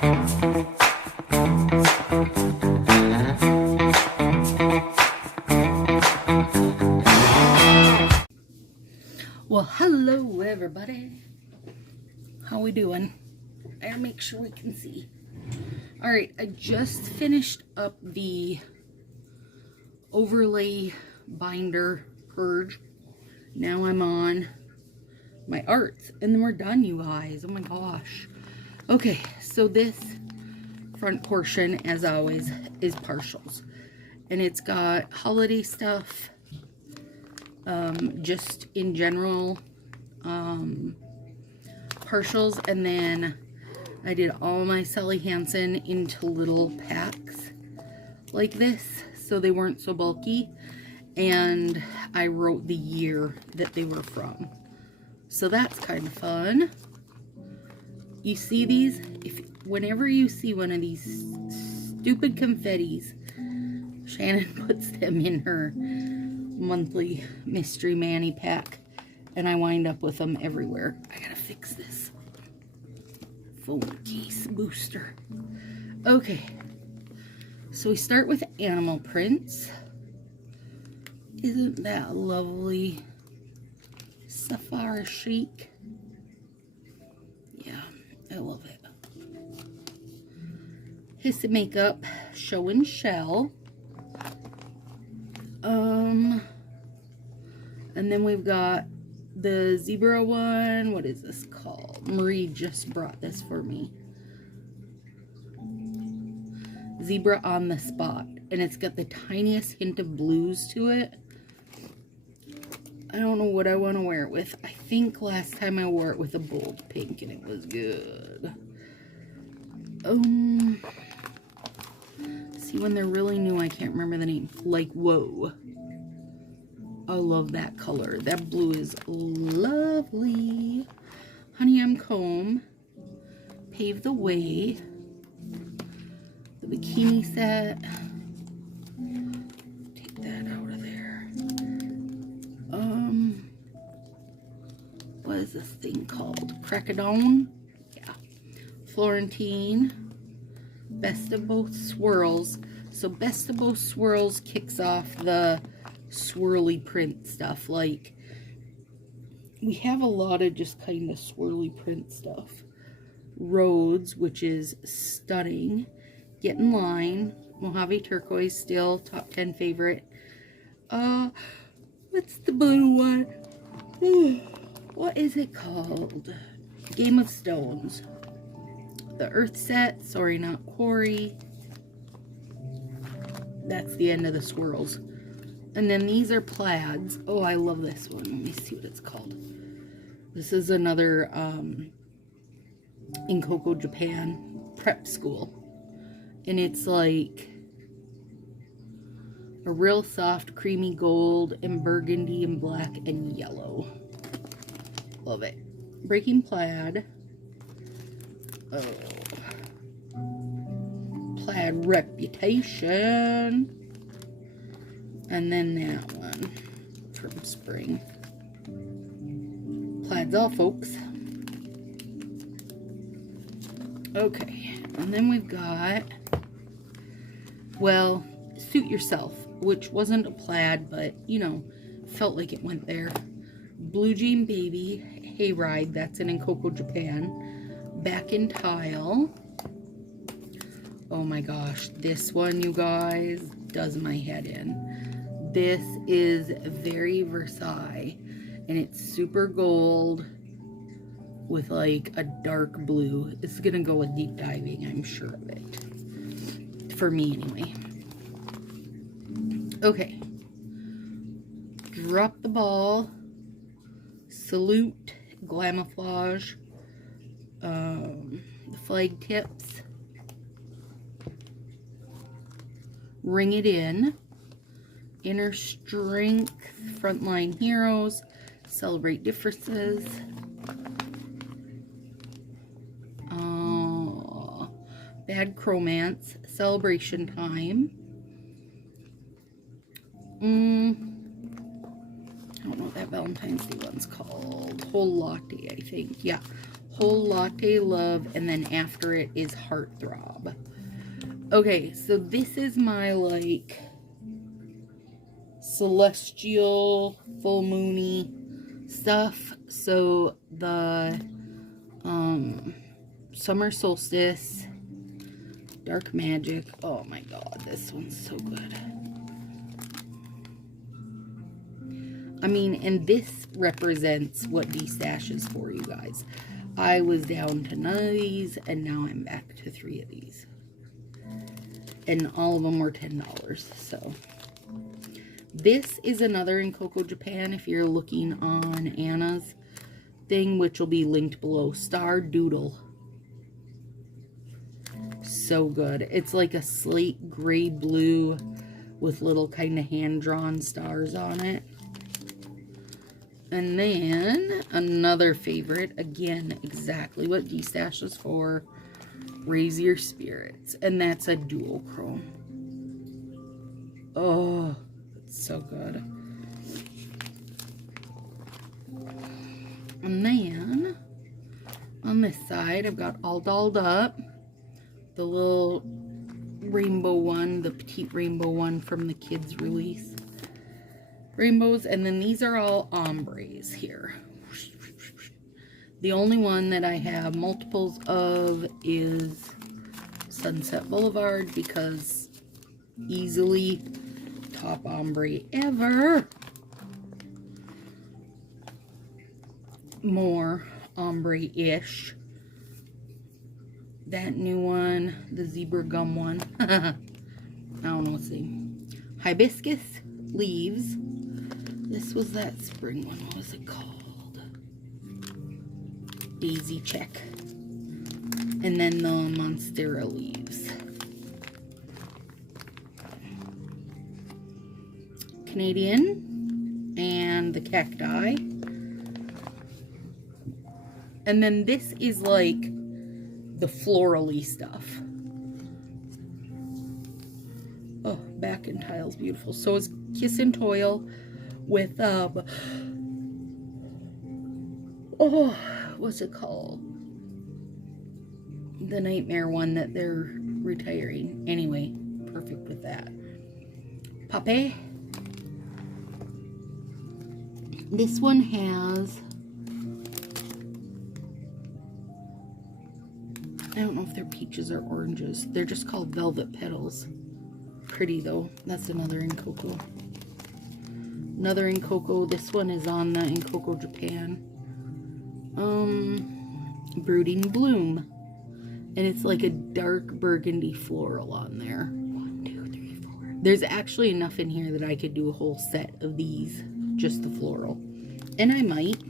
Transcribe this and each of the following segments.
Well, hello everybody. How we doing? I gotta make sure we can see. Alright, I just finished up the overlay binder Purge. Now I'm on my arts, and then we're done, you guys. Oh my gosh. Okay, so this front portion, as always, is partials, and it's got holiday stuff, just in general, partials, and then I did all my Sally Hansen into little packs like this, so they weren't so bulky, and I wrote the year that they were from, so that's kind of fun. You see these? Whenever you see one of these stupid confettis, Shannon puts them in her monthly Mystery Manny pack, and I wind up with them everywhere. I gotta fix this phone case booster. Okay, so we start with animal prints. Isn't that lovely? Sapphire chic. Yeah, I love it. Hissy Makeup Show and Shell. And then we've got the zebra one. What is this called? Marie just brought this for me. Zebra on the Spot. And it's got the tiniest hint of blues to it. I don't know what I want to wear it with. I think last time I wore it with a bold pink and it was good. See, when they're really new, I can't remember the name. Like, whoa. I love that color. That blue is lovely. Honey M Comb. Pave the Way. The bikini set. Take that out of there. What is this thing called? Cracadone? Yeah. Florentine. Best of Both Swirls. So Best of Both Swirls kicks off the swirly print stuff. Like, we have a lot of just kind of swirly print stuff. Rhodes, which is stunning. Get in Line. Mojave Turquoise, still top 10 favorite. What's the blue one? What is it called? Game of Stones. The Earth Set. Sorry, Not Quarry. That's the end of the swirls. And then these are plaids. Oh, I love this one. Let me see what it's called. This is another in Coco, Japan prep school. And it's like a real soft, creamy gold and burgundy and black and yellow. Love it. Breaking Plaid. Oh. Plaid Reputation. And then that one from spring. Plaid's all, folks. Okay. And then we've got, well, Suit Yourself, which wasn't a plaid, but, you know, felt like it went there. Blue Jean Baby, Hayride, that's in Coco, Japan. Back in Tile. Oh my gosh, this one, you guys, does my head in. This is very Versailles, and it's super gold with like a dark blue. It's gonna go with deep diving, I'm sure of it. For me, anyway. Okay. Drop the Ball. Salute. Glamouflage. The Flag Tips. Ring It In. Inner Strength. Frontline Heroes. Celebrate Differences. Bad Cromance. Celebration Time. I don't know what that Valentine's Day one's called. Whole Latte, I think. Yeah. Whole Latte Love, and then after it is Heartthrob. Okay, so this is my, like, celestial, full moony stuff. So the Summer Solstice, Dark Magic. Oh my god, this one's so good. I mean, and this represents what D-Stash is for, you guys. I was down to none of these, and now I'm back to 3 of these. And all of them were $10, so. This is another in Coco Japan, if you're looking on Anna's thing, which will be linked below. Star Doodle. So good. It's like a slate gray blue with little kind of hand-drawn stars on it. And then another favorite, again, exactly what D-Stash is for, Raise Your Spirits. And that's a dual chrome. Oh, it's so good. And then on this side, I've got All Dolled Up, the little rainbow one, the petite rainbow one from the kids release. Rainbows, and then these are all ombres here. The only one that I have multiples of is Sunset Boulevard, because easily top ombre ever. More ombre-ish. That new one, the zebra gum one. I don't know what's the name. Hibiscus Leaves. This was that spring one. What was it called? Daisy Check. And then the Monstera Leaves. Canadian. And the Cacti. And then this is like the florally stuff. Oh, back in tiles, beautiful. So is Kiss and Toil with oh, what's it called? The Nightmare one that they're retiring. Anyway, perfect with that. Pape. This one has, I don't know if they're peaches or oranges. They're just called Velvet Petals. Pretty though. That's another in Coco. Another in Coco. This one is on the in Coco Japan. Brooding Bloom. And it's like a dark burgundy floral on there. 1, 2, 3, 4. There's actually enough in here that I could do a whole set of these. Just the floral. And I might.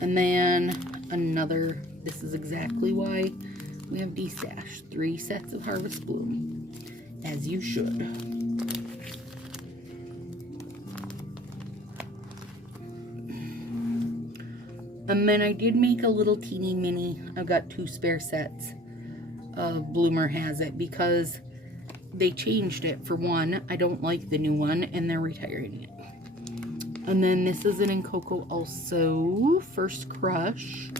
And then another, this is exactly why we have D-Stash. 3 sets of Harvest Bloom. As you should. And then I did make a little teeny mini. I've got 2 spare sets of Bloomer Has It because they changed it. For one, I don't like the new one and they're retiring it. And then this is an in Coco also, First Crush,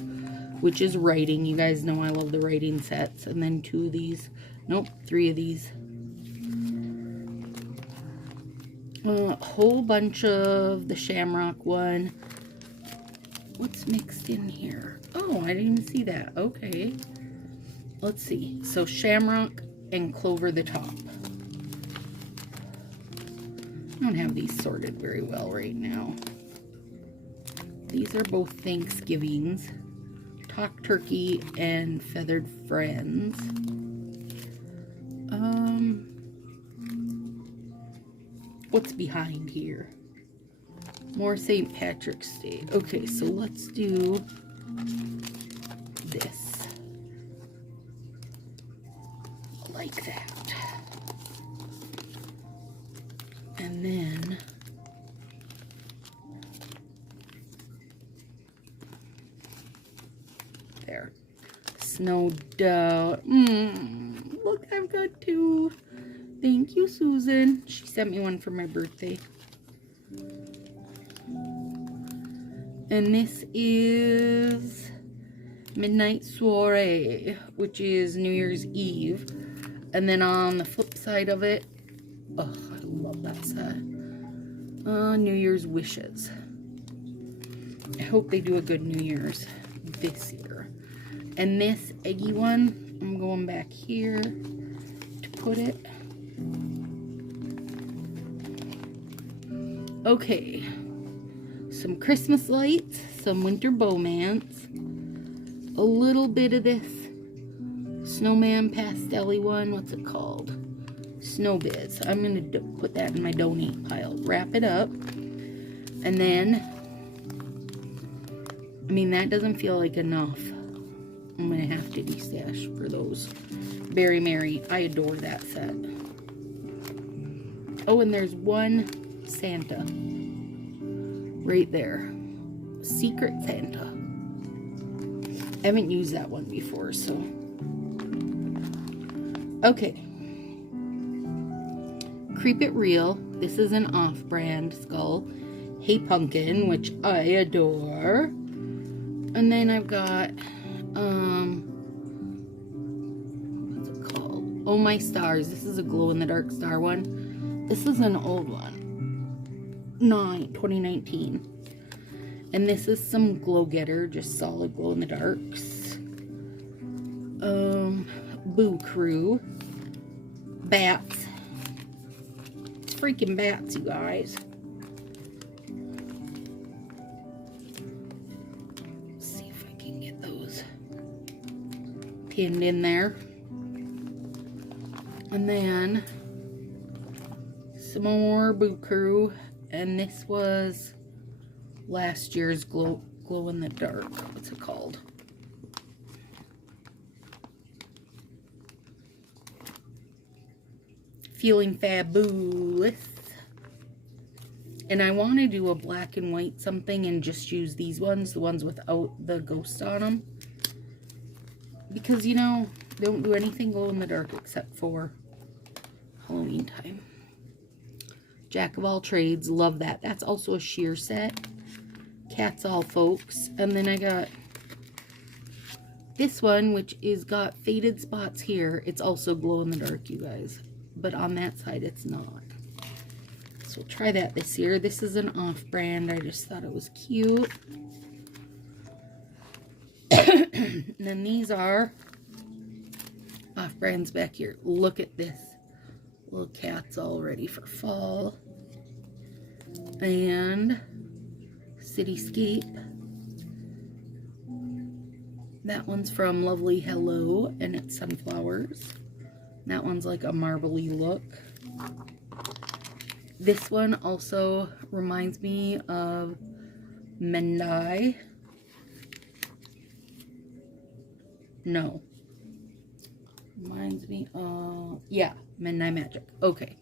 which is writing. You guys know I love the writing sets. And then 2 of these. Nope, 3 of these. A whole bunch of the Shamrock one. What's mixed in here? Oh, I didn't even see that. Okay. Let's see. So Shamrock and Clover the Top. I don't have these sorted very well right now. These are both Thanksgivings. Talk Turkey and Feathered Friends. What's behind here? More St. Patrick's Day. Okay, so let's do this. Like that. And then there. Snowed out. Look, I've got 2. Thank you, Susan. She sent me one for my birthday. And this is Midnight Soiree, which is New Year's Eve. And then on the flip side of it, oh, I love that set. New Year's Wishes. I hope they do a good New Year's this year. And this eggy one, I'm going back here to put it. Okay. Some Christmas lights, some winter bowmance, a little bit of this snowman pastel-y one. What's it called? Snow Biz. I'm going to put that in my donate pile. Wrap it up. And then, I mean, that doesn't feel like enough. I'm going to have to de-stash for those. Berry Mary. I adore that set. Oh, and there's one Santa. Right there. Secret Santa. I haven't used that one before, so. Okay. Creep It Real. This is an off-brand skull. Hey Pumpkin, which I adore. And then I've got, what's it called? Oh My Stars. This is a glow-in-the-dark star one. This is an old one. 2019. And this is some Glow Getter, just solid glow-in-the-darks. Boo Crew. Bats. It's freaking bats, you guys. Let's see if I can get those pinned in there. And then some more Boo Crew. And this was last year's glow in the dark. What's it called? Feeling Fabulous. And I want to do a black and white something and just use these ones, the ones without the ghost on them. Because, you know, they don't do anything glow in the dark except for Halloween time. Jack of All Trades, love that. That's also a sheer set. Cat's All Folks. And then I got this one, which is got faded spots here. It's also glow in the dark, you guys. But on that side, it's not. So we'll try that this year. This is an off-brand. I just thought it was cute. And then these are off-brands back here. Look at this. Little cats all ready for fall. And Cityscape. That one's from Lovely Hello, and it's sunflowers. That one's like a marbly look. This one also reminds me of Mendai. No. Reminds me of, yeah, Midnight Magic. Okay.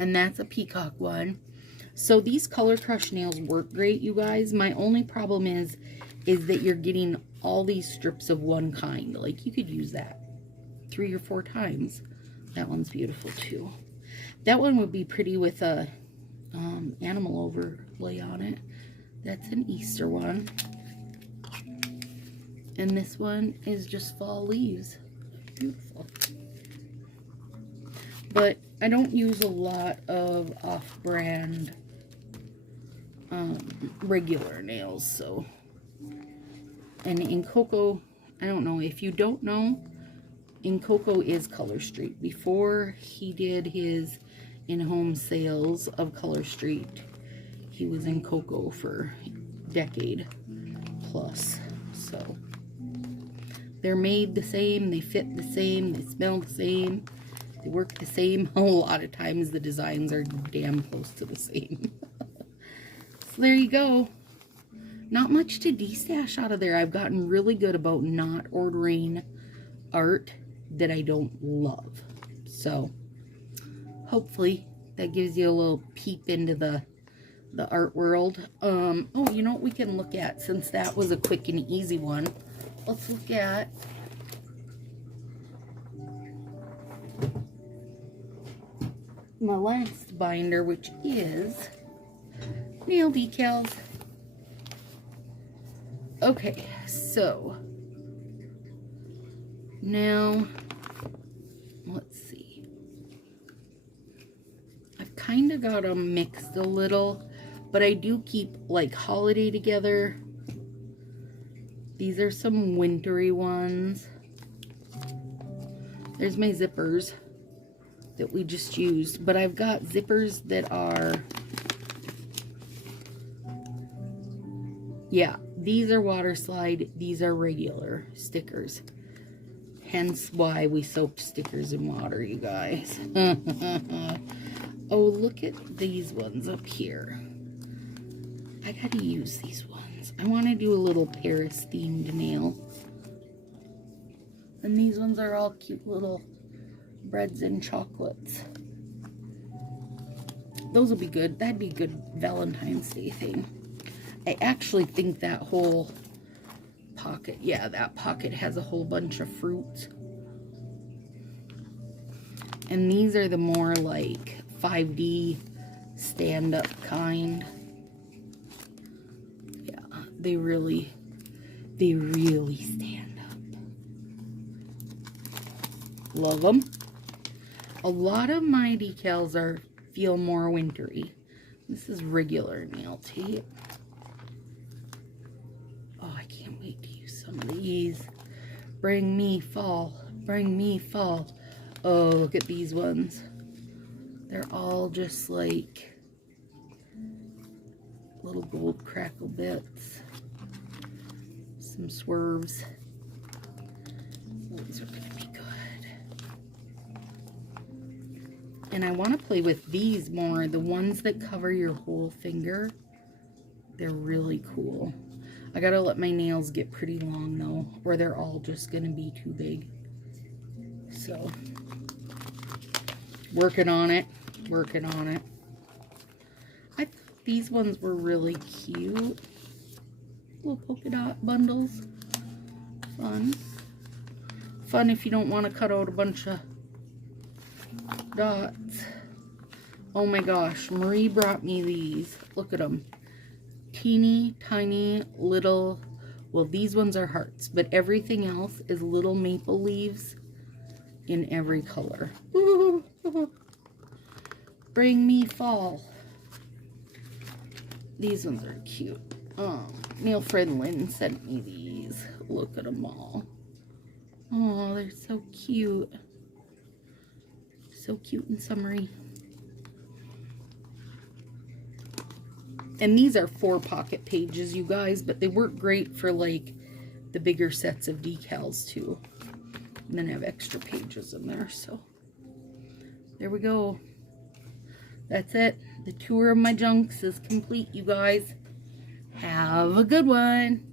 And that's a peacock one. So these Color Crush nails work great, you guys. My only problem is that you're getting all these strips of one kind. Like, you could use that 3 or 4 times. That one's beautiful, too. That one would be pretty with a animal overlay on it. That's an Easter one. And this one is just fall leaves. Beautiful. But I don't use a lot of off-brand regular nails, so. And in Coco, I don't know. If you don't know, in Coco is Color Street. Before he did his in-home sales of Color Street, he was in Coco for a decade plus. So they're made the same, they fit the same, they smell the same, they work the same. A lot of times the designs are damn close to the same. So there you go. Not much to de-stash out of there. I've gotten really good about not ordering art that I don't love. So hopefully that gives you a little peep into the art world. Oh, you know what we can look at, since that was a quick and easy one. Let's look at my last binder, which is nail decals. Okay, so Now, let's see. I've kind of got them mixed a little, but I do keep like holiday together. These are some wintry ones. There's my zippers that we just used, but I've got zippers that are, yeah, these are water slide, these are regular stickers. Hence why we soaked stickers in water, you guys. Oh, look at these ones up here. I gotta use these ones. I want to do a little Paris themed nail. And these ones are all cute little breads and chocolates. Those will be good. That'd be a good Valentine's Day thing. I actually think that whole pocket, yeah, that pocket has a whole bunch of fruits. And these are the more like 5D stand-up kind. Yeah, they really stand up. Love them. A lot of my decals feel more wintry. This is regular nail tape. Oh, I can't wait to use some of these. Bring me fall. Bring me fall. Oh, look at these ones. They're all just like little gold crackle bits. Some swerves. These are going to be good. And I want to play with these more. The ones that cover your whole finger. They're really cool. I gotta let my nails get pretty long though, or they're all just going to be too big. So, working on it. Working on it. I thought these ones were really cute. Little polka dot bundles. Fun. Fun if you don't want to cut out a bunch of dots. Oh my gosh, Marie brought me these. Look at them. Teeny tiny little, well, these ones are hearts, but everything else is little maple leaves in every color. Bring me fall. These ones are cute. Neil friend Lynn sent me these. Look at them all. Oh, they're so cute. So cute and summery. And these are 4 pocket pages, you guys, but they work great for like the bigger sets of decals too. And then I have extra pages in there, so there we go. That's it. The tour of my junks is complete, you guys. Have a good one.